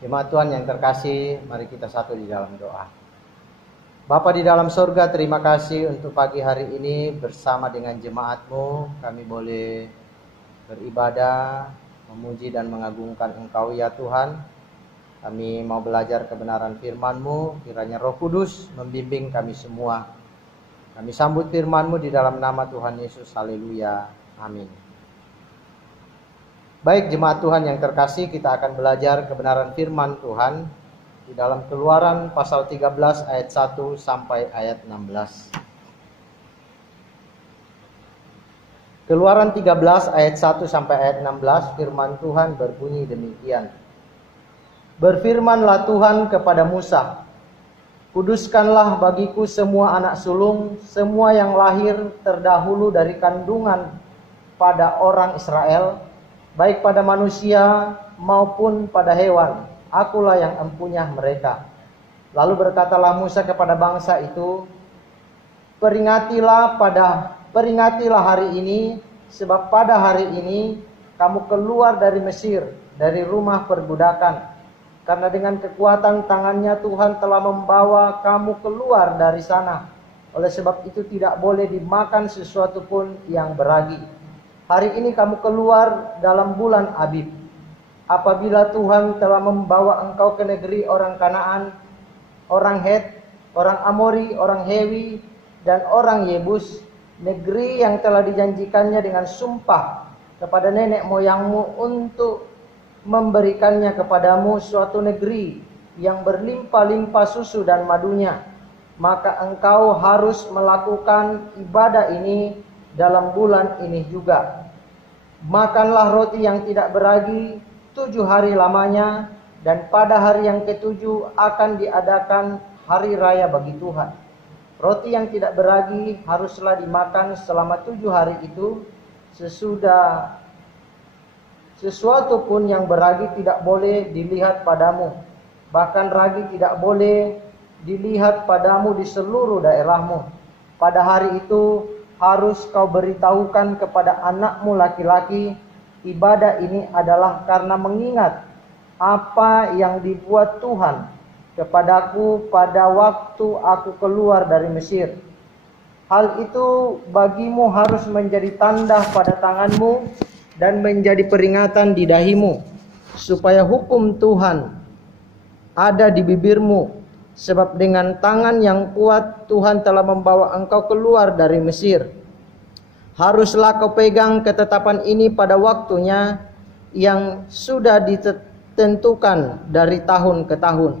Jemaat Tuhan yang terkasih, mari kita satu di dalam doa. Bapa di dalam surga, terima kasih untuk pagi hari ini bersama dengan jemaat-Mu. Kami boleh beribadah, memuji dan mengagungkan Engkau ya Tuhan. Kami mau belajar kebenaran firman-Mu, kiranya Roh Kudus membimbing kami semua. Kami sambut firman-Mu di dalam nama Tuhan Yesus, haleluya, amin. Baik jemaat Tuhan yang terkasih, kita akan belajar kebenaran firman Tuhan di dalam Keluaran pasal 13 ayat 1 sampai ayat 16. Keluaran 13 ayat 1 sampai ayat 16, firman Tuhan berbunyi demikian. Berfirmanlah Tuhan kepada Musa, kuduskanlah bagiku semua anak sulung, semua yang lahir terdahulu dari kandungan pada orang Israel, baik pada manusia maupun pada hewan, akulah yang empunyah mereka. Lalu berkatalah Musa kepada bangsa itu, peringatilah hari ini, sebab pada hari ini kamu keluar dari Mesir, dari rumah perbudakan. Karena dengan kekuatan tangannya Tuhan telah membawa kamu keluar dari sana. Oleh sebab itu tidak boleh dimakan sesuatu pun yang beragi. Hari ini kamu keluar dalam bulan Abib. Apabila Tuhan telah membawa engkau ke negeri orang Kanaan, orang Het, orang Amori, orang Hewi, dan orang Yebus, negeri yang telah dijanjikannya dengan sumpah kepada nenek moyangmu untuk memberikannya kepadamu, suatu negeri yang berlimpah-limpah susu dan madunya. Maka engkau harus melakukan ibadah ini dalam bulan ini juga. Makanlah roti yang tidak beragi 7 hari lamanya, dan pada hari yang ke-7 akan diadakan hari raya bagi Tuhan. Roti yang tidak beragi haruslah dimakan selama 7 hari itu. Sesudah sesuatu pun yang beragi tidak boleh dilihat padamu. Bahkan ragi tidak boleh dilihat padamu di seluruh daerahmu. Pada hari itu harus kau beritahukan kepada anakmu laki-laki, ibadah ini adalah karena mengingat apa yang dibuat Tuhan kepadaku pada waktu aku keluar dari Mesir. Hal itu bagimu harus menjadi tanda pada tanganmu dan menjadi peringatan di dahimu, supaya hukum Tuhan ada di bibirmu. Sebab dengan tangan yang kuat Tuhan telah membawa engkau keluar dari Mesir. Haruslah kau pegang ketetapan ini pada waktunya yang sudah ditentukan dari tahun ke tahun.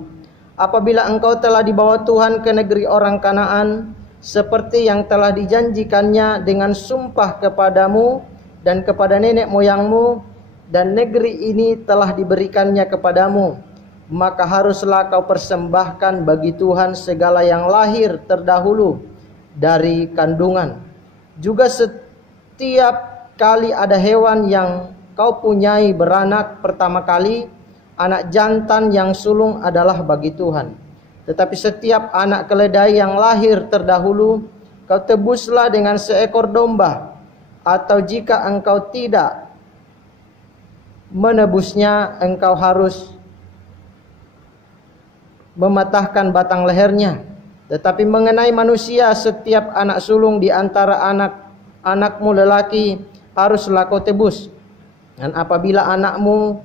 Apabila engkau telah dibawa Tuhan ke negeri orang Kanaan, seperti yang telah dijanjikannya dengan sumpah kepadamu dan kepada nenek moyangmu, dan negeri ini telah diberikannya kepadamu, maka haruslah kau persembahkan bagi Tuhan segala yang lahir terdahulu dari kandungan. Juga setiap kali ada hewan yang kau punyai beranak pertama kali, anak jantan yang sulung adalah bagi Tuhan. Tetapi setiap anak keledai yang lahir terdahulu, kau tebuslah dengan seekor domba. Atau jika engkau tidak menebusnya, engkau harus mematahkan batang lehernya. Tetapi mengenai manusia, setiap anak sulung di antara anakmu lelaki haruslah kau tebus. Dan apabila anakmu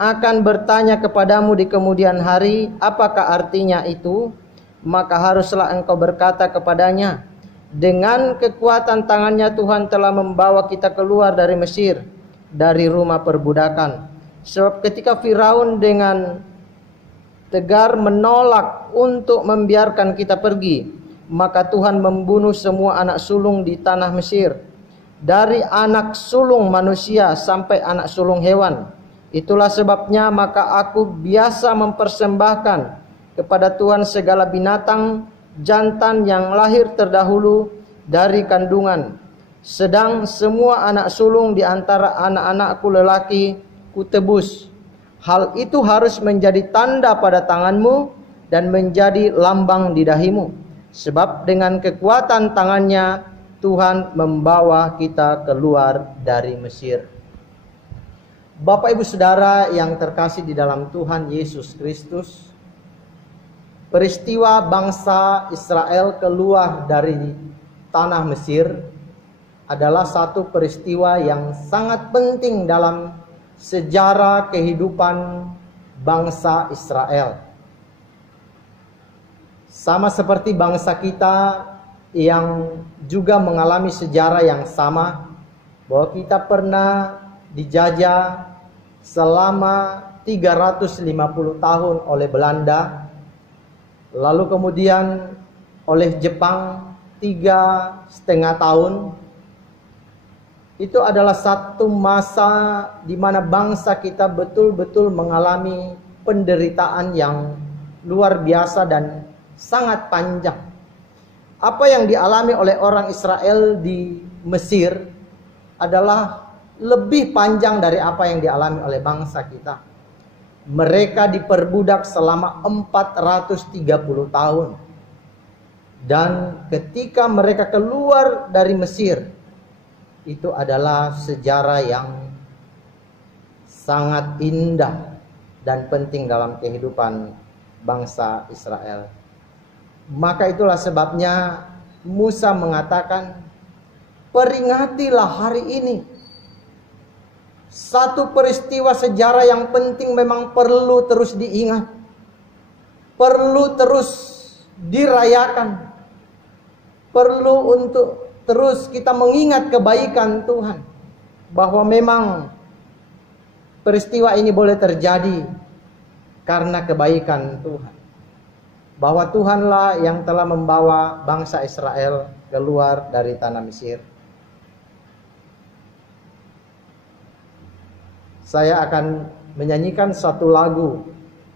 akan bertanya kepadamu di kemudian hari, apakah artinya itu? Maka haruslah engkau berkata kepadanya, dengan kekuatan tangannya Tuhan telah membawa kita keluar dari Mesir, dari rumah perbudakan. Sebab ketika Firaun dengan tegar menolak untuk membiarkan kita pergi, maka Tuhan membunuh semua anak sulung di tanah Mesir, dari anak sulung manusia sampai anak sulung hewan. Itulah sebabnya maka aku biasa mempersembahkan kepada Tuhan segala binatang jantan yang lahir terdahulu dari kandungan. Sedang semua anak sulung di antara anak-anakku lelaki kutebus. Hal itu harus menjadi tanda pada tanganmu dan menjadi lambang di dahimu. Sebab dengan kekuatan tangannya Tuhan membawa kita keluar dari Mesir. Bapak Ibu Saudara yang terkasih di dalam Tuhan Yesus Kristus, peristiwa bangsa Israel keluar dari tanah Mesir adalah satu peristiwa yang sangat penting dalam sejarah kehidupan bangsa Israel. Sama seperti bangsa kita yang juga mengalami sejarah yang sama, bahwa kita pernah dijajah selama 350 tahun oleh Belanda, lalu kemudian oleh Jepang 3,5 tahun. Itu adalah satu masa di mana bangsa kita betul-betul mengalami penderitaan yang luar biasa dan sangat panjang. Apa yang dialami oleh orang Israel di Mesir adalah lebih panjang dari apa yang dialami oleh bangsa kita. Mereka diperbudak selama 430 tahun. Dan ketika mereka keluar dari Mesir, itu adalah sejarah yang sangat indah dan penting dalam kehidupan bangsa Israel. Maka itulah sebabnya Musa mengatakan, peringatilah hari ini. Satu peristiwa sejarah yang penting memang perlu terus diingat, perlu terus dirayakan, perlu untuk terus kita mengingat kebaikan Tuhan, bahwa memang peristiwa ini boleh terjadi karena kebaikan Tuhan, bahwa Tuhanlah yang telah membawa bangsa Israel keluar dari tanah Mesir. Saya akan menyanyikan satu lagu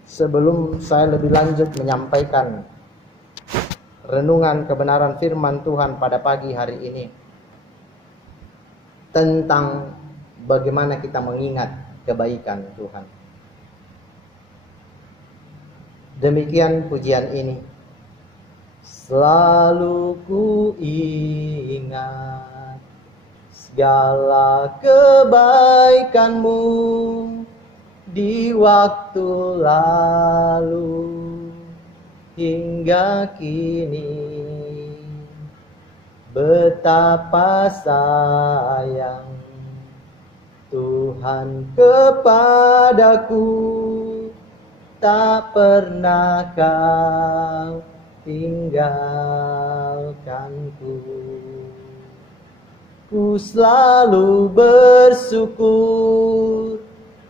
sebelum saya lebih lanjut menyampaikan renungan kebenaran firman Tuhan pada pagi hari ini, tentang bagaimana kita mengingat kebaikan Tuhan. Demikian pujian ini. Selalu ku ingat segala kebaikan-Mu di waktu lalu hingga kini. Betapa sayang Tuhan kepadaku, tak pernah Kau tinggalkanku. Ku selalu bersyukur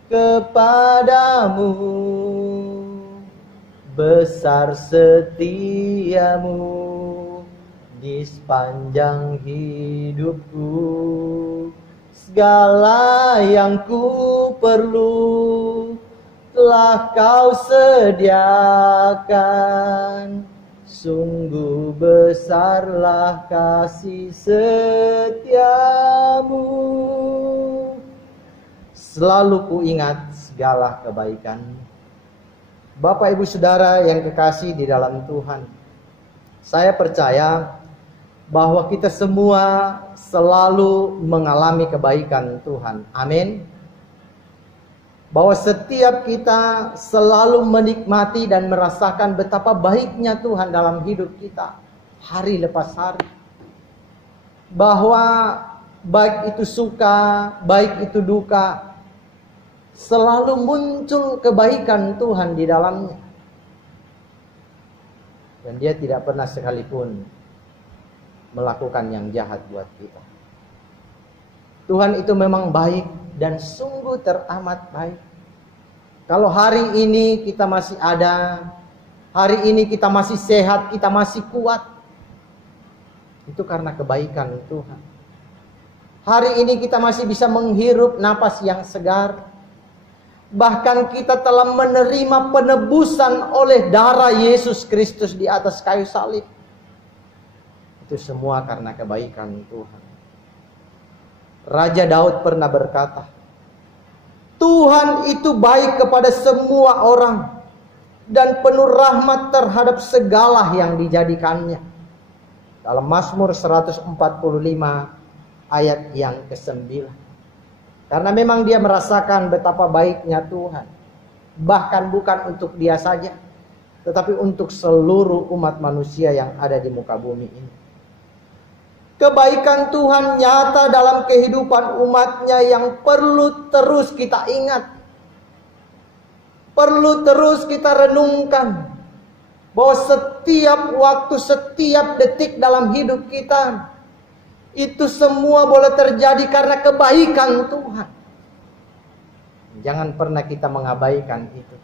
kepadamu, besar setiamu di sepanjang hidupku. Segala yang ku perlu telah Kau sediakan. Sungguh besarlah kasih setiamu. Selalu ku ingat segala kebaikan. Bapak Ibu Saudara yang kekasih di dalam Tuhan, saya percaya bahwa kita semua selalu mengalami kebaikan Tuhan. Amin. Bahwa setiap kita selalu menikmati dan merasakan betapa baiknya Tuhan dalam hidup kita hari lepas hari. Bahwa baik itu suka, baik itu duka, selalu muncul kebaikan Tuhan di dalamnya. Dan Dia tidak pernah sekalipun melakukan yang jahat buat kita. Tuhan itu memang baik dan sungguh teramat baik. Kalau hari ini kita masih ada, hari ini kita masih sehat, kita masih kuat, itu karena kebaikan Tuhan. Hari ini kita masih bisa menghirup napas yang segar. Bahkan kita telah menerima penebusan oleh darah Yesus Kristus di atas kayu salib. Itu semua karena kebaikan Tuhan. Raja Daud pernah berkata, Tuhan itu baik kepada semua orang dan penuh rahmat terhadap segala yang dijadikannya. Dalam Mazmur 145 ayat yang ke-9. Karena memang dia merasakan betapa baiknya Tuhan. Bahkan bukan untuk dia saja, tetapi untuk seluruh umat manusia yang ada di muka bumi ini. Kebaikan Tuhan nyata dalam kehidupan umatnya yang perlu terus kita ingat. Perlu terus kita renungkan. Bahwa setiap waktu, setiap detik dalam hidup kita, itu semua boleh terjadi karena kebaikan Tuhan. Jangan pernah kita mengabaikan itu.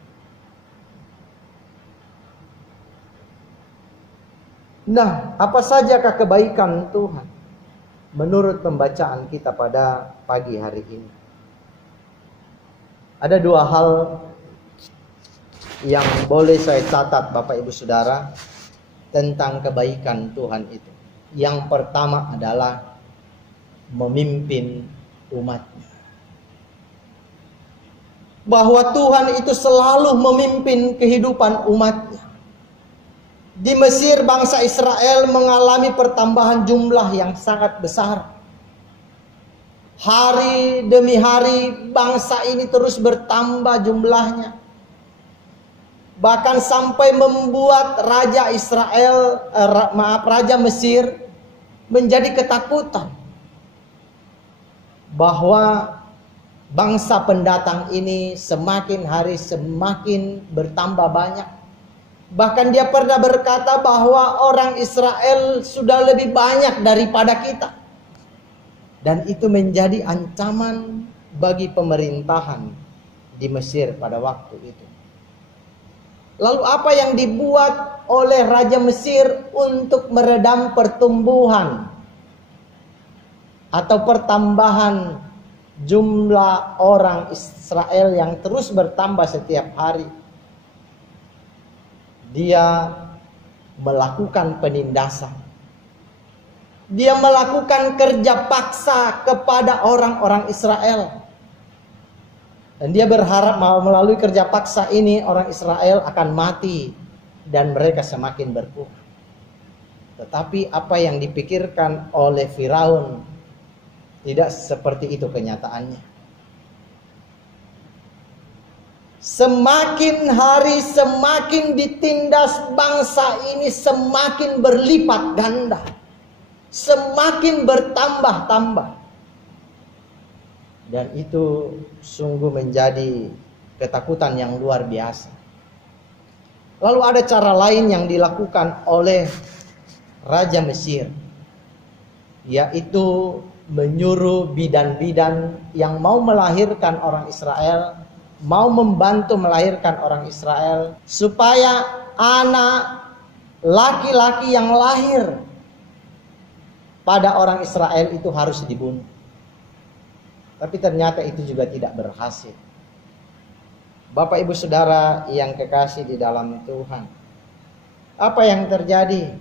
Nah, apa sajakah kebaikan Tuhan menurut pembacaan kita pada pagi hari ini? Ada dua hal yang boleh saya catat Bapak Ibu Saudara tentang kebaikan Tuhan itu. Yang pertama adalah memimpin umatnya. Bahwa Tuhan itu selalu memimpin kehidupan umatnya. Di Mesir bangsa Israel mengalami pertambahan jumlah yang sangat besar. Hari demi hari bangsa ini terus bertambah jumlahnya. Bahkan sampai membuat Raja Mesir menjadi ketakutan. Bahwa bangsa pendatang ini semakin hari semakin bertambah banyak. Bahkan dia pernah berkata bahwa orang Israel sudah lebih banyak daripada kita. Dan itu menjadi ancaman bagi pemerintahan di Mesir pada waktu itu. Lalu apa yang dibuat oleh Raja Mesir untuk meredam pertumbuhan atau pertambahan jumlah orang Israel yang terus bertambah setiap hari? Dia melakukan penindasan. Dia melakukan kerja paksa kepada orang-orang Israel. Dan dia berharap melalui kerja paksa ini orang Israel akan mati dan mereka semakin berkurang. Tetapi apa yang dipikirkan oleh Firaun tidak seperti itu kenyataannya. Semakin hari semakin ditindas bangsa ini semakin berlipat ganda. Semakin bertambah-tambah. Dan itu sungguh menjadi ketakutan yang luar biasa. Lalu ada cara lain yang dilakukan oleh Raja Mesir. Yaitu menyuruh bidan-bidan yang mau melahirkan orang Israel, mau membantu melahirkan orang Israel, supaya anak laki-laki yang lahir pada orang Israel itu harus dibunuh. Tapi ternyata itu juga tidak berhasil. Bapak Ibu Saudara yang kekasih di dalam Tuhan, apa yang terjadi?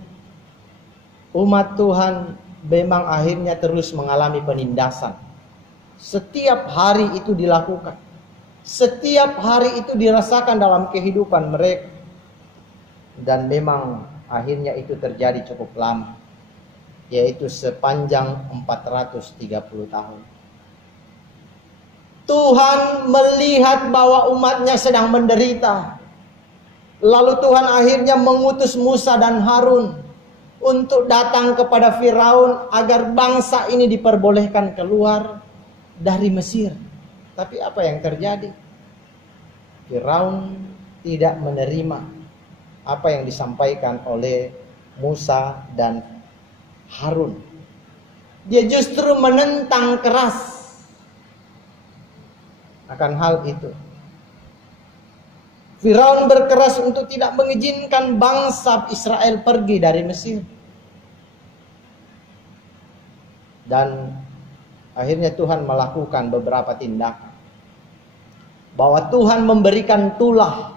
Umat Tuhan memang akhirnya terus mengalami penindasan. Setiap hari itu dilakukan. Setiap hari itu dirasakan dalam kehidupan mereka. Dan memang akhirnya itu terjadi cukup lama. Yaitu sepanjang 430 tahun. Tuhan melihat bahwa umatnya sedang menderita. Lalu Tuhan akhirnya mengutus Musa dan Harun untuk datang kepada Firaun agar bangsa ini diperbolehkan keluar dari Mesir. Tapi apa yang terjadi? Firaun tidak menerima apa yang disampaikan oleh Musa dan Harun. Dia justru menentang keras akan hal itu. Firaun berkeras untuk tidak mengizinkan bangsa Israel pergi dari Mesir. Dan akhirnya Tuhan melakukan beberapa tindakan. Bahwa Tuhan memberikan tulah.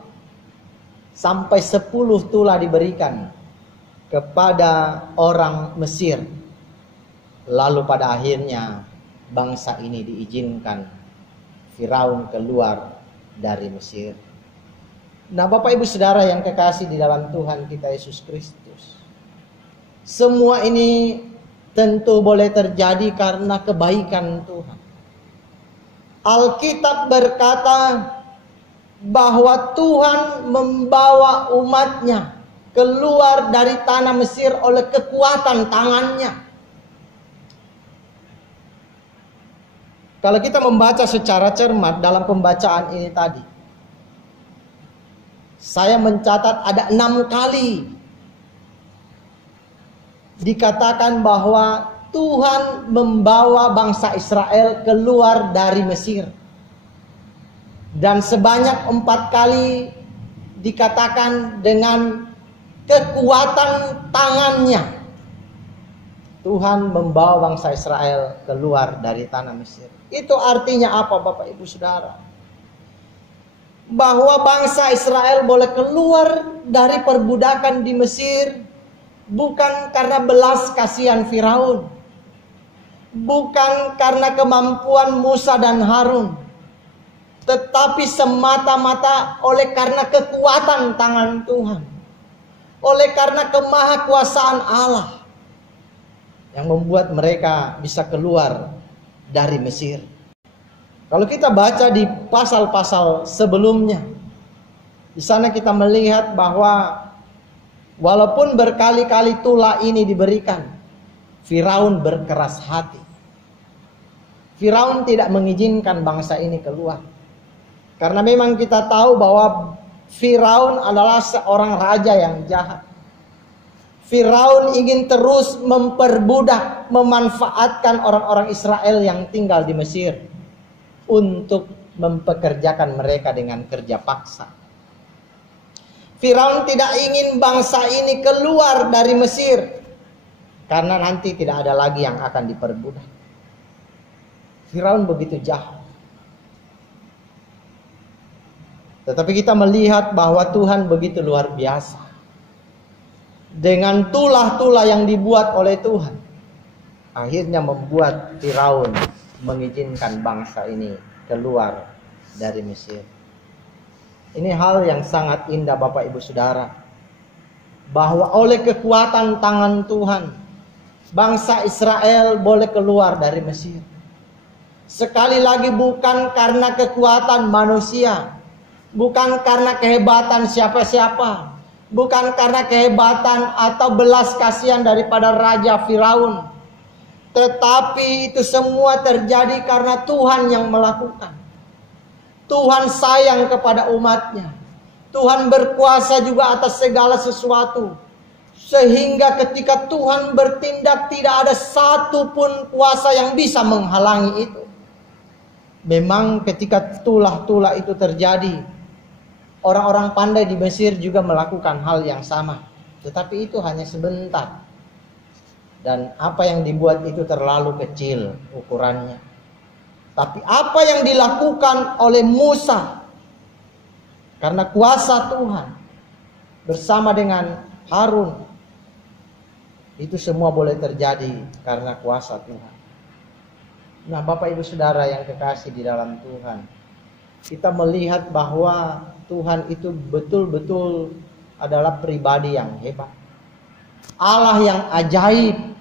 Sampai 10 tulah diberikan kepada orang Mesir. Lalu pada akhirnya bangsa ini diizinkan Firaun keluar dari Mesir. Nah, Bapak Ibu Saudara yang kekasih di dalam Tuhan kita Yesus Kristus, semua ini tentu boleh terjadi karena kebaikan Tuhan. Alkitab berkata bahwa Tuhan membawa umatnya keluar dari tanah Mesir oleh kekuatan tangannya. Kalau kita membaca secara cermat dalam pembacaan ini tadi, saya mencatat ada 6 kali dikatakan bahwa Tuhan membawa bangsa Israel keluar dari Mesir. Dan sebanyak 4 kali dikatakan dengan kekuatan tangannya Tuhan membawa bangsa Israel keluar dari tanah Mesir. Itu artinya apa, Bapak Ibu Saudara? Bahwa bangsa Israel boleh keluar dari perbudakan di Mesir bukan karena belas kasihan Firaun, bukan karena kemampuan Musa dan Harun, tetapi semata-mata oleh karena kekuatan tangan Tuhan, oleh karena kemahakuasaan Allah yang membuat mereka bisa keluar dari Mesir. Kalau kita baca di pasal-pasal sebelumnya, di sana kita melihat bahwa walaupun berkali-kali tulah ini diberikan, Firaun berkeras hati. Firaun tidak mengizinkan bangsa ini keluar. Karena memang kita tahu bahwa Firaun adalah seorang raja yang jahat. Firaun ingin terus memperbudak, memanfaatkan orang-orang Israel yang tinggal di Mesir untuk mempekerjakan mereka dengan kerja paksa. Firaun tidak ingin bangsa ini keluar dari Mesir karena nanti tidak ada lagi yang akan diperbudak. Firaun begitu jahat. Tetapi kita melihat bahwa Tuhan begitu luar biasa. Dengan tulah-tulah yang dibuat oleh Tuhan, akhirnya membuat Firaun mengizinkan bangsa ini keluar dari Mesir. Ini hal yang sangat indah, Bapak Ibu Saudara, bahwa oleh kekuatan tangan Tuhan, bangsa Israel boleh keluar dari Mesir. Sekali lagi bukan karena kekuatan manusia, bukan karena kehebatan siapa-siapa, bukan karena kehebatan atau belas kasihan daripada Raja Firaun, tetapi itu semua terjadi karena Tuhan yang melakukan. Tuhan sayang kepada umatnya. Tuhan berkuasa juga atas segala sesuatu. Sehingga ketika Tuhan bertindak, tidak ada satupun kuasa yang bisa menghalangi itu. Memang ketika tulah-tulah itu terjadi, orang-orang pandai di Mesir juga melakukan hal yang sama. Tetapi itu hanya sebentar. Dan apa yang dibuat itu terlalu kecil ukurannya. Tapi apa yang dilakukan oleh Musa, karena kuasa Tuhan bersama dengan Harun, itu semua boleh terjadi karena kuasa Tuhan. Nah, Bapak Ibu Saudara yang kekasih di dalam Tuhan, kita melihat bahwa Tuhan itu betul-betul adalah pribadi yang hebat. Allah yang ajaib,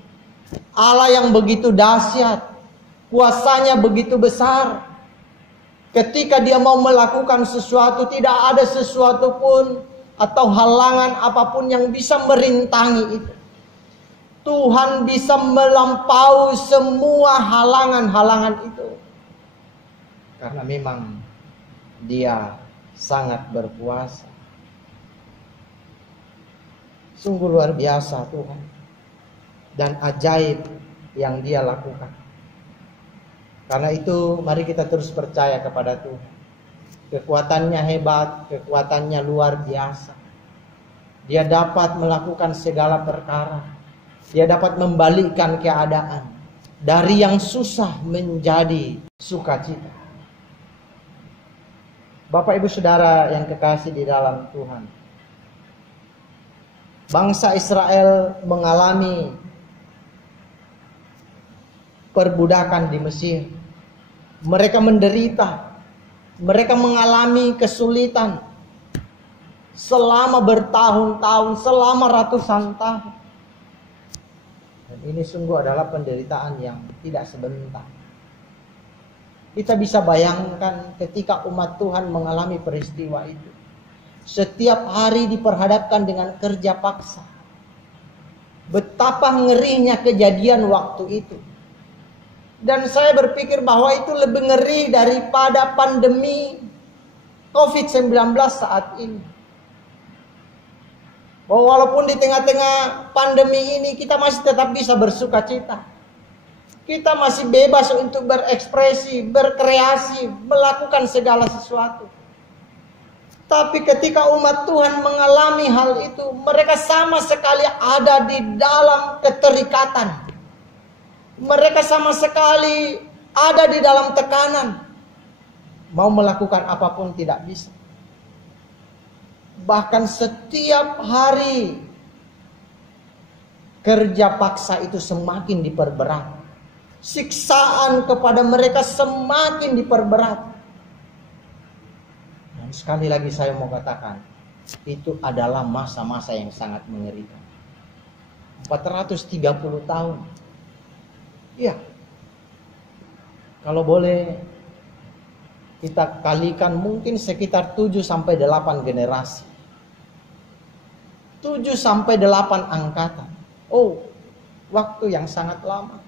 Allah yang begitu dahsyat, kuasanya begitu besar. Ketika dia mau melakukan sesuatu, tidak ada sesuatu pun atau halangan apapun yang bisa merintangi itu. Tuhan bisa melampaui semua halangan-halangan itu. Karena memang dia sangat berkuasa. Sungguh luar biasa Tuhan. Dan ajaib yang dia lakukan. Karena itu mari kita terus percaya kepada Tuhan. Kekuatannya hebat, kekuatannya luar biasa. Dia dapat melakukan segala perkara. Dia dapat membalikkan keadaan dari yang susah menjadi sukacita. Bapak Ibu Saudara yang kekasih di dalam Tuhan, bangsa Israel mengalami perbudakan di Mesir. Mereka menderita, mereka mengalami kesulitan selama bertahun-tahun, selama ratusan tahun. Dan ini sungguh adalah penderitaan yang tidak sebentar. Kita bisa bayangkan ketika umat Tuhan mengalami peristiwa itu. Setiap hari diperhadapkan dengan kerja paksa. Betapa ngerinya kejadian waktu itu. Dan saya berpikir bahwa itu lebih ngeri daripada pandemi COVID-19 saat ini. Bahwa walaupun di tengah-tengah pandemi ini kita masih tetap bisa bersuka cita. Kita masih bebas untuk berekspresi, berkreasi, melakukan segala sesuatu. Tapi ketika umat Tuhan mengalami hal itu, mereka sama sekali ada di dalam keterikatan. Mereka sama sekali ada di dalam tekanan. Mau melakukan apapun tidak bisa. Bahkan setiap hari kerja paksa itu semakin diperberat. Siksaan kepada mereka semakin diperberat. Dan sekali lagi saya mau katakan, itu adalah masa-masa yang sangat mengerikan. 430 tahun. Iya. Kalau boleh kita kalikan mungkin sekitar 7 sampai 8 generasi. 7 sampai 8 angkatan. Oh, waktu yang sangat lama.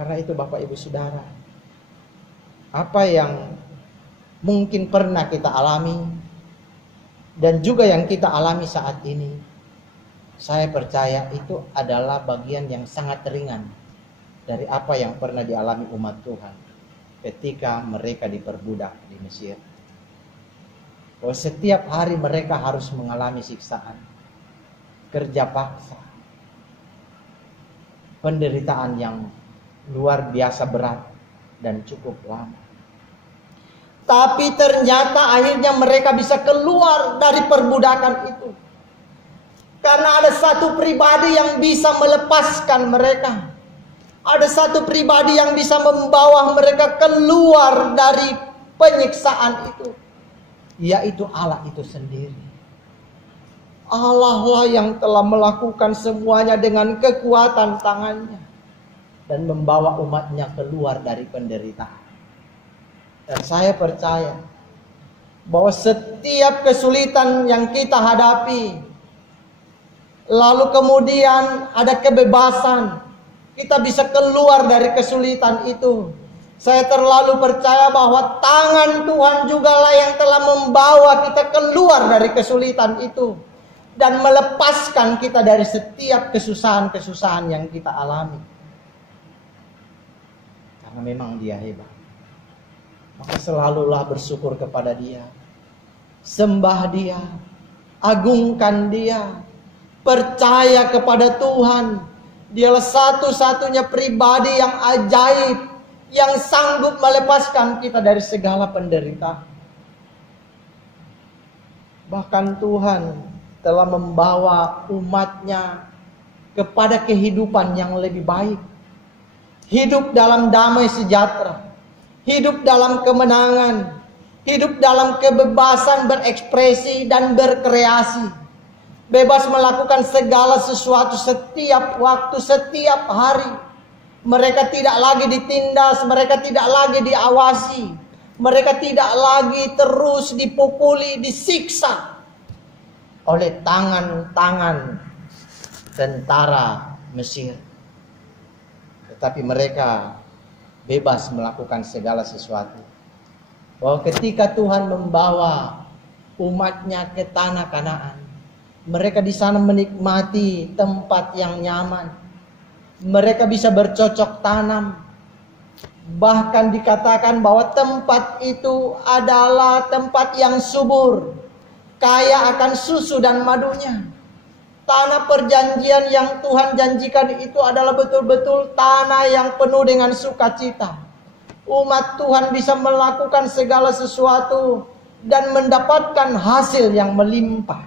Karena itu Bapak Ibu Saudara, apa yang mungkin pernah kita alami dan juga yang kita alami saat ini, saya percaya itu adalah bagian yang sangat ringan dari apa yang pernah dialami umat Tuhan ketika mereka diperbudak di Mesir. Bahwa setiap hari mereka harus mengalami siksaan, kerja paksa, penderitaan yang luar biasa berat dan cukup lama. Tapi ternyata akhirnya mereka bisa keluar dari perbudakan itu. Karena ada satu pribadi yang bisa melepaskan mereka. Ada satu pribadi yang bisa membawa mereka keluar dari penyiksaan itu. Yaitu Allah itu sendiri. Allah lah yang telah melakukan semuanya dengan kekuatan tangannya. Dan membawa umatnya keluar dari penderitaan. Dan saya percaya bahwa setiap kesulitan yang kita hadapi, lalu kemudian ada kebebasan, kita bisa keluar dari kesulitan itu. Saya terlalu percaya bahwa tangan Tuhan juga lah yang telah membawa kita keluar dari kesulitan itu. Dan melepaskan kita dari setiap kesusahan-kesusahan yang kita alami. Karena memang Dia hebat. Maka selalulah bersyukur kepada Dia. Sembah Dia. Agungkan Dia. Percaya kepada Tuhan. Dialah satu-satunya pribadi yang ajaib. Yang sanggup melepaskan kita dari segala penderitaan. Bahkan Tuhan telah membawa umatnya kepada kehidupan yang lebih baik. Hidup dalam damai sejahtera. Hidup dalam kemenangan. Hidup dalam kebebasan berekspresi dan berkreasi. Bebas melakukan segala sesuatu setiap waktu, setiap hari. Mereka tidak lagi ditindas, mereka tidak lagi diawasi. Mereka tidak lagi terus dipukuli, disiksa oleh tangan-tangan tentara Mesir. Tetapi mereka bebas melakukan segala sesuatu. Bahwa ketika Tuhan membawa umatnya ke tanah Kanaan, mereka di sana menikmati tempat yang nyaman. Mereka bisa bercocok tanam. Bahkan dikatakan bahwa tempat itu adalah tempat yang subur, kaya akan susu dan madunya. Tanah perjanjian yang Tuhan janjikan itu adalah betul-betul tanah yang penuh dengan sukacita. Umat Tuhan bisa melakukan segala sesuatu dan mendapatkan hasil yang melimpah.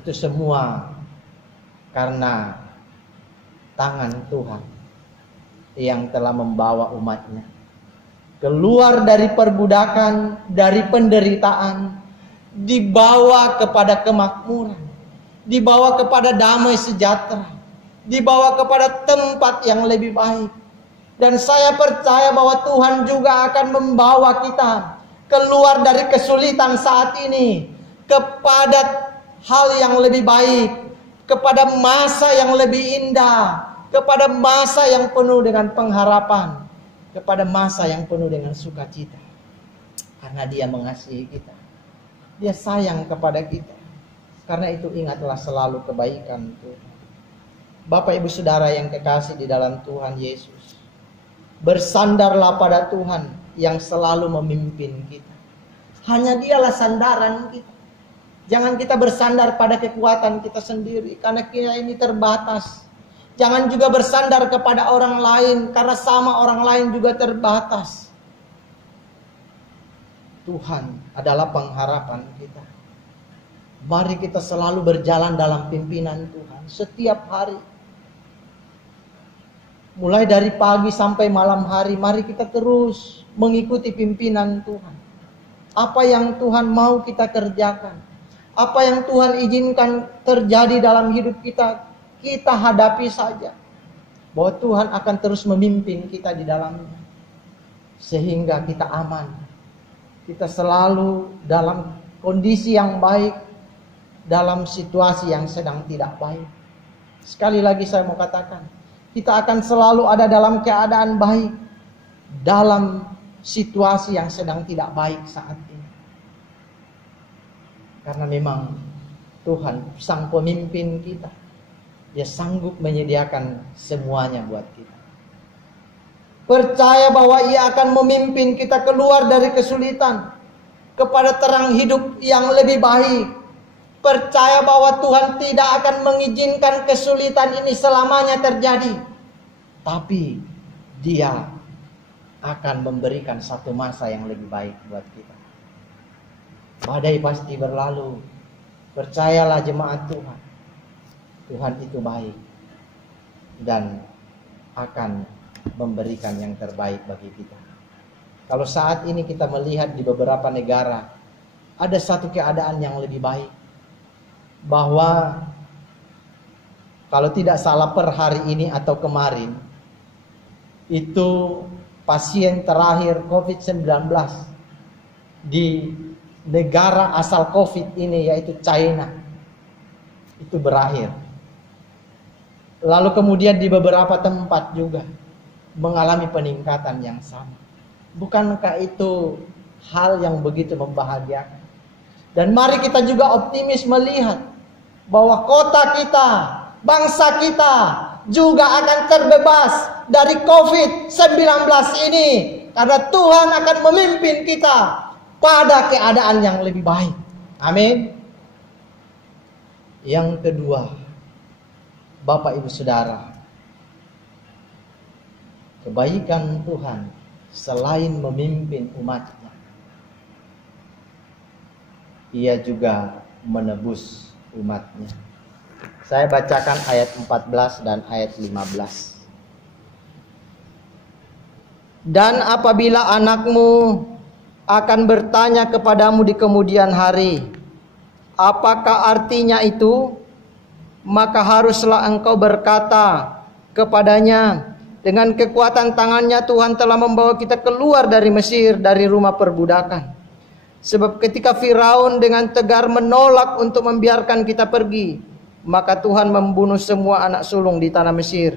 Itu semua karena tangan Tuhan yang telah membawa umatnya keluar dari perbudakan, dari penderitaan, dibawa kepada kemakmuran, dibawa kepada damai sejahtera, dibawa kepada tempat yang lebih baik. Dan saya percaya bahwa Tuhan juga akan membawa kita keluar dari kesulitan saat ini kepada hal yang lebih baik, kepada masa yang lebih indah, kepada masa yang penuh dengan pengharapan, kepada masa yang penuh dengan sukacita. Karena Dia mengasihi kita, Dia sayang kepada kita. Karena itu ingatlah selalu kebaikan Tuhan. Bapak ibu saudara yang kekasih di dalam Tuhan Yesus, bersandarlah pada Tuhan yang selalu memimpin kita. Hanya Dialah sandaran kita. Jangan kita bersandar pada kekuatan kita sendiri, karena kita ini terbatas. Jangan juga bersandar kepada orang lain, karena sama orang lain juga terbatas. Tuhan adalah pengharapan kita. Mari kita selalu berjalan dalam pimpinan Tuhan setiap hari. Mulai dari pagi sampai malam hari, mari kita terus mengikuti pimpinan Tuhan. Apa yang Tuhan mau kita kerjakan, apa yang Tuhan izinkan terjadi dalam hidup kita, kita hadapi saja. Bahwa Tuhan akan terus memimpin kita di dalamnya. Sehingga kita aman. Kita selalu dalam kondisi yang baik, dalam situasi yang sedang tidak baik. Sekali lagi saya mau katakan, kita akan selalu ada dalam keadaan baik dalam situasi yang sedang tidak baik saat ini. Karena memang Tuhan sang pemimpin kita, Dia sanggup menyediakan semuanya buat kita. Percaya bahwa Ia akan memimpin kita keluar dari kesulitan kepada terang hidup yang lebih baik. Percaya bahwa Tuhan tidak akan mengizinkan kesulitan ini selamanya terjadi. Tapi Dia akan memberikan satu masa yang lebih baik buat kita. Badai pasti berlalu. Percayalah jemaat Tuhan. Tuhan itu baik. Dan akan memberikan yang terbaik bagi kita. Kalau saat ini kita melihat di beberapa negara, ada satu keadaan yang lebih baik. Bahwa kalau tidak salah per hari ini atau kemarin, itu pasien terakhir COVID-19 di negara asal COVID ini, yaitu China, itu berakhir. Lalu kemudian di beberapa tempat juga mengalami peningkatan yang sama. Bukankah itu hal yang begitu membahagiakan? Dan mari kita juga optimis melihat bahwa kota kita, bangsa kita juga akan terbebas dari COVID-19 ini. Karena Tuhan akan memimpin kita pada keadaan yang lebih baik. Amin. Yang kedua, Bapak Ibu Saudara, kebaikan Tuhan selain memimpin umatnya, Ia juga menebus umatnya. Saya bacakan ayat 14 dan ayat 15. Dan apabila anakmu akan bertanya kepadamu di kemudian hari, apakah artinya itu? Maka haruslah engkau berkata kepadanya, dengan kekuatan tangannya Tuhan telah membawa kita keluar dari Mesir, dari rumah perbudakan. Sebab ketika Firaun dengan tegar menolak untuk membiarkan kita pergi, maka Tuhan membunuh semua anak sulung di tanah Mesir,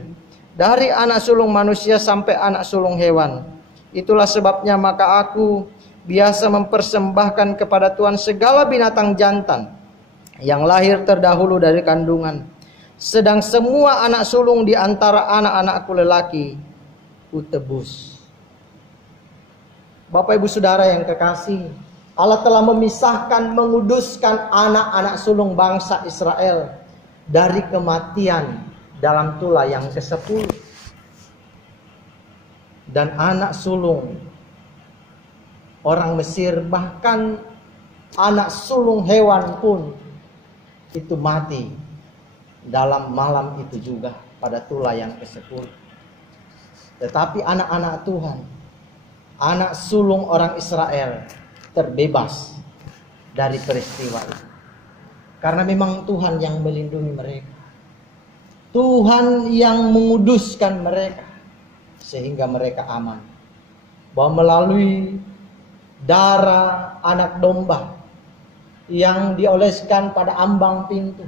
dari anak sulung manusia sampai anak sulung hewan. Itulah sebabnya maka aku biasa mempersembahkan kepada Tuhan segala binatang jantan yang lahir terdahulu dari kandungan. Sedang semua anak sulung di antara anak-anakku lelaki kutebus. Bapak Ibu Saudara yang kekasih, Allah telah memisahkan, menguduskan anak-anak sulung bangsa Israel dari kematian dalam tulah yang ke-10. Dan anak sulung orang Mesir, bahkan anak sulung hewan pun itu mati dalam malam itu juga pada tulah yang ke-10. Tetapi anak-anak Tuhan, anak sulung orang Israel, terbebas dari peristiwa itu. Karena memang Tuhan yang melindungi mereka. Tuhan yang menguduskan mereka sehingga mereka aman. Bahwa melalui darah anak domba yang dioleskan pada ambang pintu,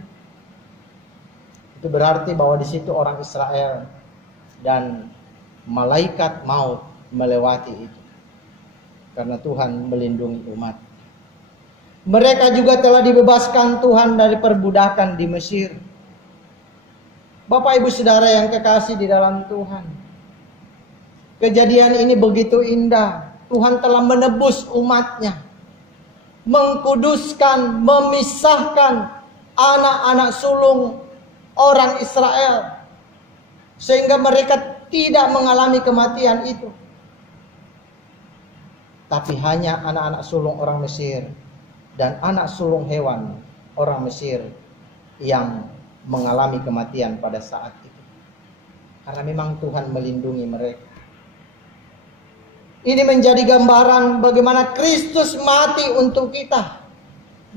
itu berarti bahwa di situ orang Israel dan malaikat maut melewati itu. Karena Tuhan melindungi umat. Mereka juga telah dibebaskan Tuhan dari perbudakan di Mesir. Bapak ibu saudara yang kekasih di dalam Tuhan, kejadian ini begitu indah. Tuhan telah menebus umatnya, mengkuduskan, memisahkan anak-anak sulung orang Israel, sehingga mereka tidak mengalami kematian itu. Tapi hanya anak-anak sulung orang Mesir dan anak sulung hewan orang Mesir yang mengalami kematian pada saat itu. Karena memang Tuhan melindungi mereka. Ini menjadi gambaran bagaimana Kristus mati untuk kita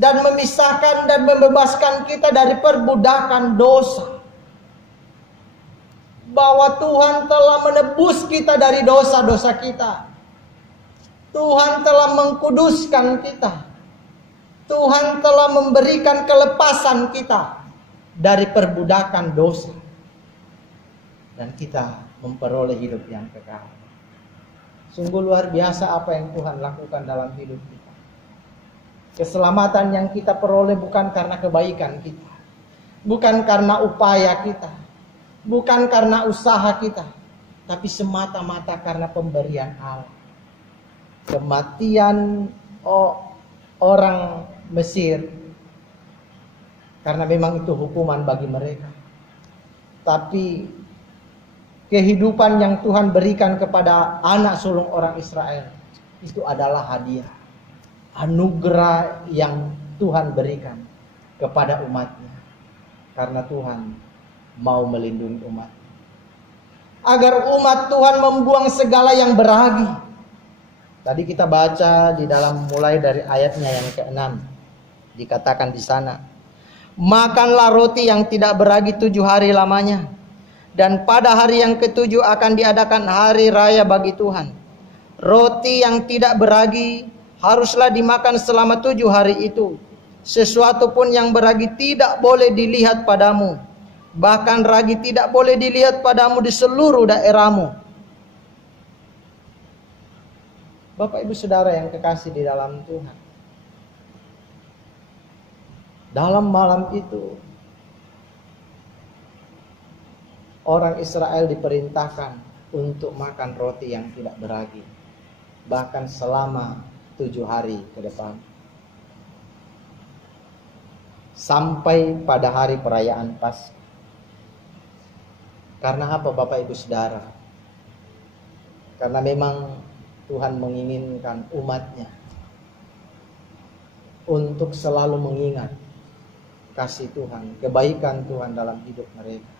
dan memisahkan dan membebaskan kita dari perbudakan dosa. Bahwa Tuhan telah menebus kita dari dosa-dosa kita. Tuhan telah mengkuduskan kita. Tuhan telah memberikan kelepasan kita dari perbudakan dosa. Dan kita memperoleh hidup yang kekal. Sungguh luar biasa apa yang Tuhan lakukan dalam hidup kita. Keselamatan yang kita peroleh bukan karena kebaikan kita. Bukan karena upaya kita. Bukan karena usaha kita. Tapi semata-mata karena pemberian Allah. Kematian orang Mesir, karena memang itu hukuman bagi mereka. Tapi kehidupan yang Tuhan berikan kepada anak sulung orang Israel, itu adalah hadiah, anugerah yang Tuhan berikan kepada umatnya. Karena Tuhan mau melindungi umat, agar umat Tuhan membuang segala yang beragi. Tadi kita baca di dalam mulai dari ayatnya yang ke-6. Dikatakan di sana, makanlah roti yang tidak beragi 7 hari lamanya. Dan pada hari yang ke-7 akan diadakan hari raya bagi Tuhan. Roti yang tidak beragi haruslah dimakan selama 7 hari itu. Sesuatu pun yang beragi tidak boleh dilihat padamu. Bahkan ragi tidak boleh dilihat padamu di seluruh daerahmu. Bapak ibu saudara yang kekasih di dalam Tuhan, dalam malam itu orang Israel diperintahkan untuk makan roti yang tidak beragi, bahkan selama 7 hari ke depan, sampai pada hari perayaan Paskah. Karena apa Bapak ibu saudara? Karena memang Tuhan menginginkan umatnya untuk selalu mengingat kasih Tuhan, kebaikan Tuhan dalam hidup mereka.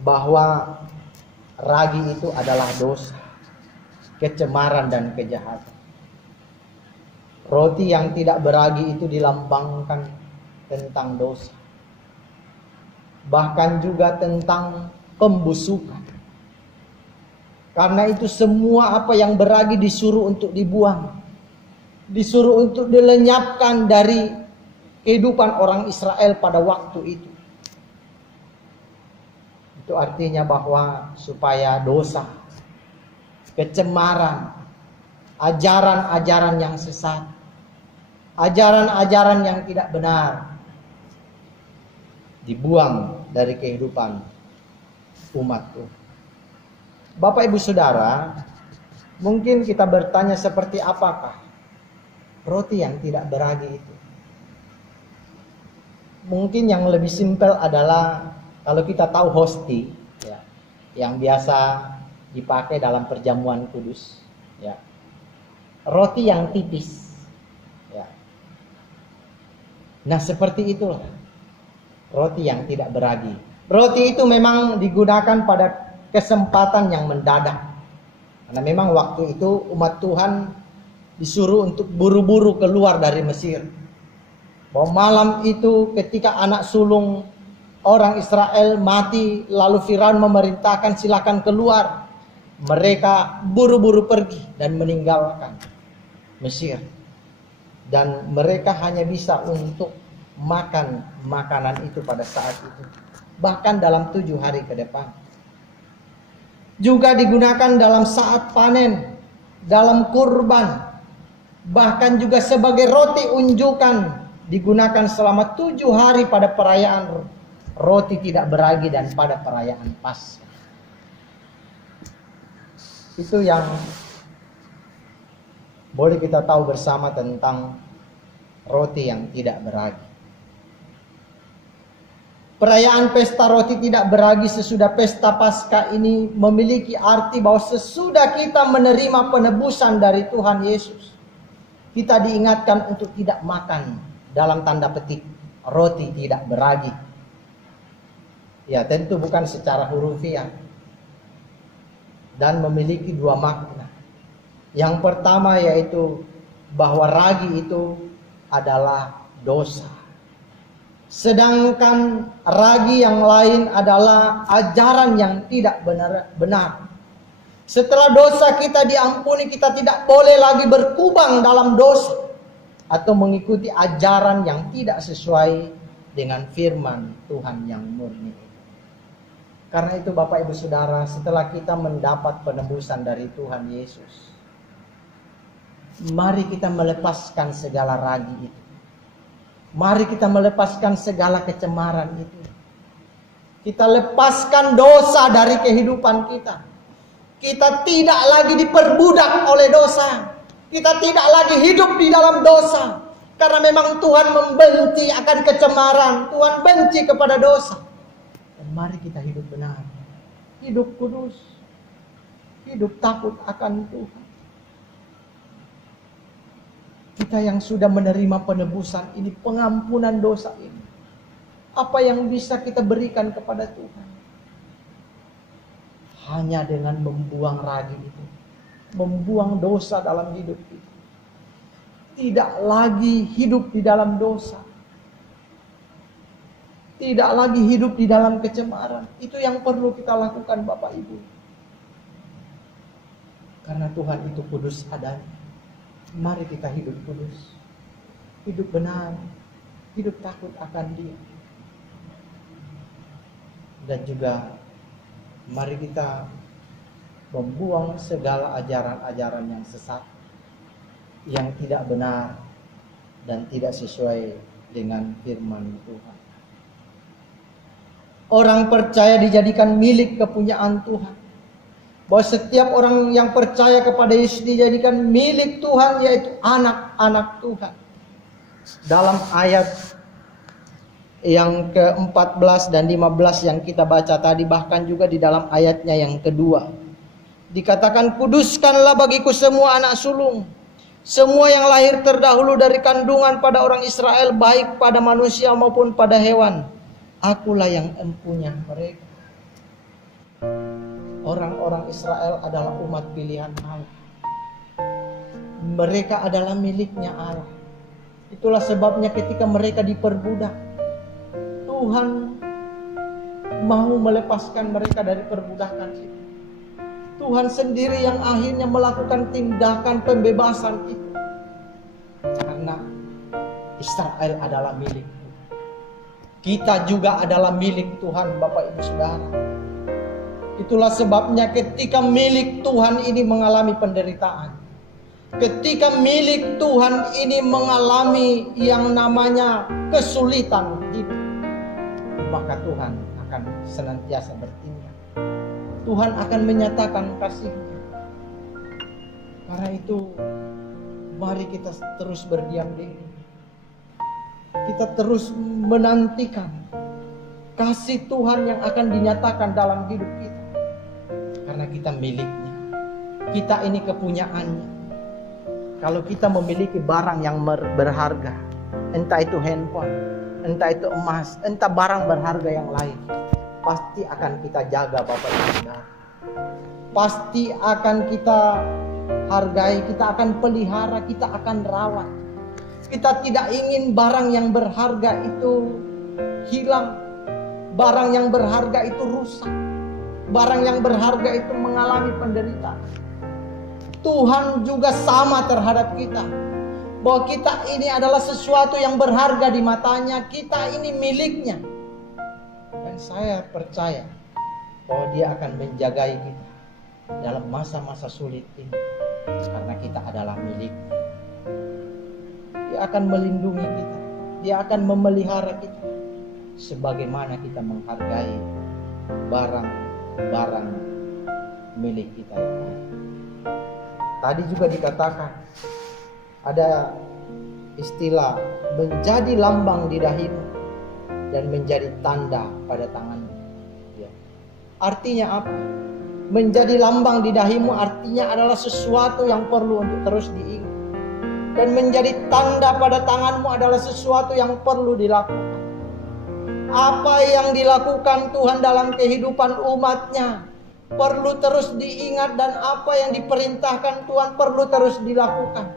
Bahwa ragi itu adalah dosa, kecemaran dan kejahatan. Roti yang tidak beragi itu dilambangkan tentang dosa. Bahkan juga tentang pembusukan. Karena itu semua apa yang beragi disuruh untuk dibuang. Disuruh untuk dilenyapkan dari kehidupan orang Israel pada waktu itu. Itu artinya bahwa supaya dosa, kecemaran, ajaran-ajaran yang sesat, ajaran-ajaran yang tidak benar dibuang dari kehidupan umat Tuhan. Bapak ibu saudara, mungkin kita bertanya seperti apakah roti yang tidak beragi itu? Mungkin yang lebih simpel adalah kalau kita tahu hosti, ya, yang biasa dipakai dalam perjamuan kudus, ya, roti yang tipis, ya. Nah seperti itulah roti yang tidak beragi. Roti itu memang digunakan pada kesempatan yang mendadak. Karena memang waktu itu umat Tuhan disuruh untuk buru-buru keluar dari Mesir. Bahwa malam itu ketika anak sulung orang Israel mati, lalu Firaun memerintahkan silakan keluar. Mereka buru-buru pergi dan meninggalkan Mesir. Dan mereka hanya bisa untuk makan makanan itu pada saat itu. Bahkan dalam 7 hari ke depan. Juga digunakan dalam saat panen, dalam kurban. Bahkan juga sebagai roti unjukan. Digunakan selama 7 hari pada perayaan roti tidak beragi dan pada perayaan Paskah. Itu yang boleh kita tahu bersama tentang roti yang tidak beragi. Perayaan pesta roti tidak beragi sesudah pesta Paskah ini memiliki arti bahwa sesudah kita menerima penebusan dari Tuhan Yesus, kita diingatkan untuk tidak makan dalam tanda petik roti tidak beragi. Ya, tentu bukan secara hurufiah. Dan memiliki 2 makna. Yang pertama yaitu bahwa ragi itu adalah dosa. Sedangkan ragi yang lain adalah ajaran yang tidak benar. Setelah dosa kita diampuni, kita tidak boleh lagi berkubang dalam dosa atau mengikuti ajaran yang tidak sesuai dengan firman Tuhan yang murni. Karena itu Bapak Ibu Saudara, setelah kita mendapat penebusan dari Tuhan Yesus, mari kita melepaskan segala ragi itu. Mari kita melepaskan segala kecemaran itu. Kita lepaskan dosa dari kehidupan kita. Kita tidak lagi diperbudak oleh dosa. Kita tidak lagi hidup di dalam dosa. Karena memang Tuhan membenci akan kecemaran. Tuhan benci kepada dosa. Dan mari kita hidup benar. Hidup kudus. Hidup takut akan Tuhan. Kita yang sudah menerima penebusan ini, pengampunan dosa ini. Apa yang bisa kita berikan kepada Tuhan? Hanya dengan membuang ragi itu. Membuang dosa dalam hidup kita. Tidak lagi hidup di dalam dosa. Tidak lagi hidup di dalam kecemaran. Itu yang perlu kita lakukan Bapak Ibu. Karena Tuhan itu kudus adanya. Mari kita hidup kudus. Hidup benar. Hidup takut akan Dia. Dan juga mari kita membuang segala ajaran-ajaran yang sesat, yang tidak benar dan tidak sesuai dengan firman Tuhan. Orang percaya dijadikan milik kepunyaan Tuhan. Bahwa setiap orang yang percaya kepada Yesus dijadikan milik Tuhan, yaitu anak-anak Tuhan. Dalam ayat yang ke-14 dan 15 yang kita baca tadi, bahkan juga di dalam ayatnya yang kedua, dikatakan, kuduskanlah bagiku semua anak sulung, semua yang lahir terdahulu dari kandungan pada orang Israel, baik pada manusia maupun pada hewan. Akulah yang empunya mereka. Orang-orang Israel adalah umat pilihan Allah. Mereka adalah miliknya Allah. Itulah sebabnya ketika mereka diperbudak, Tuhan mau melepaskan mereka dari perbudakan itu. Tuhan sendiri yang akhirnya melakukan tindakan pembebasan itu. Karena Israel adalah milik Tuhan. Kita juga adalah milik Tuhan Bapak Ibu Saudara. Itulah sebabnya ketika milik Tuhan ini mengalami penderitaan, ketika milik Tuhan ini mengalami yang namanya kesulitan hidup, maka Tuhan akan senantiasa bertindak. Tuhan akan menyatakan kasih-Nya. Karena itu, mari kita terus berdiam diri. Kita terus menantikan kasih Tuhan yang akan dinyatakan dalam hidup kita. Karena kita miliknya. Kita ini kepunyaannya. Kalau kita memiliki barang yang berharga, entah itu handphone, entah itu emas, entah barang berharga yang lain, pasti akan kita jaga Bapak Ibu Saudara. Pasti akan kita hargai, kita akan pelihara, kita akan rawat. Kita tidak ingin barang yang berharga itu hilang. Barang yang berharga itu rusak. Barang yang berharga itu mengalami penderitaan. Tuhan juga sama terhadap kita. Bahwa kita ini adalah sesuatu yang berharga di matanya. Kita ini miliknya. Dan saya percaya bahwa Dia akan menjagai kita dalam masa-masa sulit ini. Karena kita adalah miliknya. Dia akan melindungi kita. Dia akan memelihara kita. Sebagaimana kita menghargai barang-barang milik kita yang lain. Tadi juga dikatakan ada istilah menjadi lambang di dahimu dan menjadi tanda pada tanganmu. Ya. Artinya apa? Menjadi lambang di dahimu artinya adalah sesuatu yang perlu untuk terus diingat. Dan menjadi tanda pada tanganmu adalah sesuatu yang perlu dilakukan. Apa yang dilakukan Tuhan dalam kehidupan umatnya perlu terus diingat, dan apa yang diperintahkan Tuhan perlu terus dilakukan.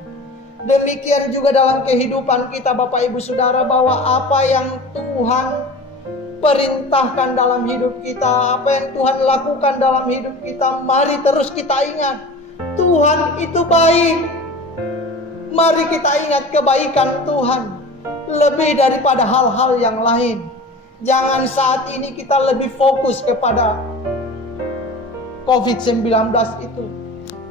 Demikian juga dalam kehidupan kita Bapak Ibu Saudara, bahwa apa yang Tuhan perintahkan dalam hidup kita, apa yang Tuhan lakukan dalam hidup kita, mari terus kita ingat. Tuhan itu baik. Mari kita ingat kebaikan Tuhan lebih daripada hal-hal yang lain. Jangan saat ini kita lebih fokus kepada COVID-19 itu.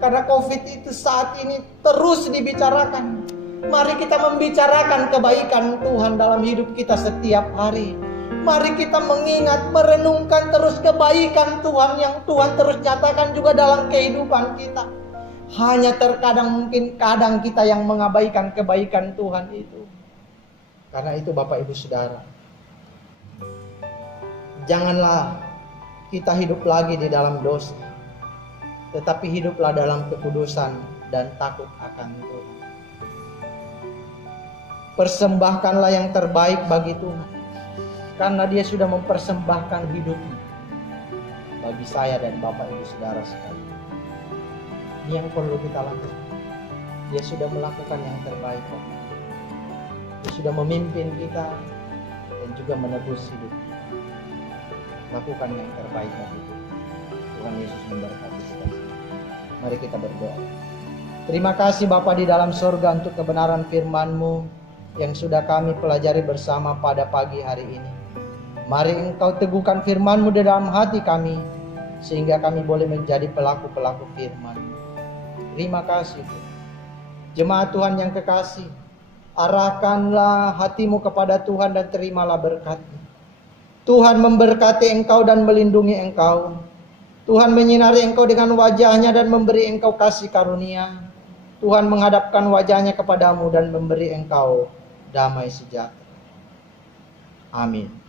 Karena COVID itu saat ini terus dibicarakan. Mari kita membicarakan kebaikan Tuhan dalam hidup kita setiap hari. Mari kita mengingat, merenungkan terus kebaikan Tuhan yang Tuhan terus nyatakan juga dalam kehidupan kita. Hanya terkadang mungkin kadang kita yang mengabaikan kebaikan Tuhan itu. Karena itu Bapak Ibu Saudara, janganlah kita hidup lagi di dalam dosa, tetapi hiduplah dalam kekudusan dan takut akan Tuhan. Persembahkanlah yang terbaik bagi Tuhan, karena Dia sudah mempersembahkan hidupnya bagi saya dan Bapak Ibu Saudara sekalian. Ini yang perlu kita lakukan. Dia sudah melakukan yang terbaik. Dia sudah memimpin kita dan juga menebus hidup kita. Lakukan yang terbaik bagi Tuhan. Tuhan Yesus memberkati kita. Mari kita berdoa. Terima kasih Bapa di dalam surga untuk kebenaran firman-Mu yang sudah kami pelajari bersama pada pagi hari ini. Mari Engkau teguhkan firman-Mu di dalam hati kami, sehingga kami boleh menjadi pelaku-pelaku firman. Terima kasih Tuhan. Jemaat Tuhan yang kekasih, arahkanlah hatimu kepada Tuhan dan terimalah berkat-Nya. Tuhan memberkati engkau dan melindungi engkau. Tuhan menyinari engkau dengan wajah-Nya dan memberi engkau kasih karunia. Tuhan menghadapkan wajah-Nya kepadamu dan memberi engkau damai sejahtera. Amin.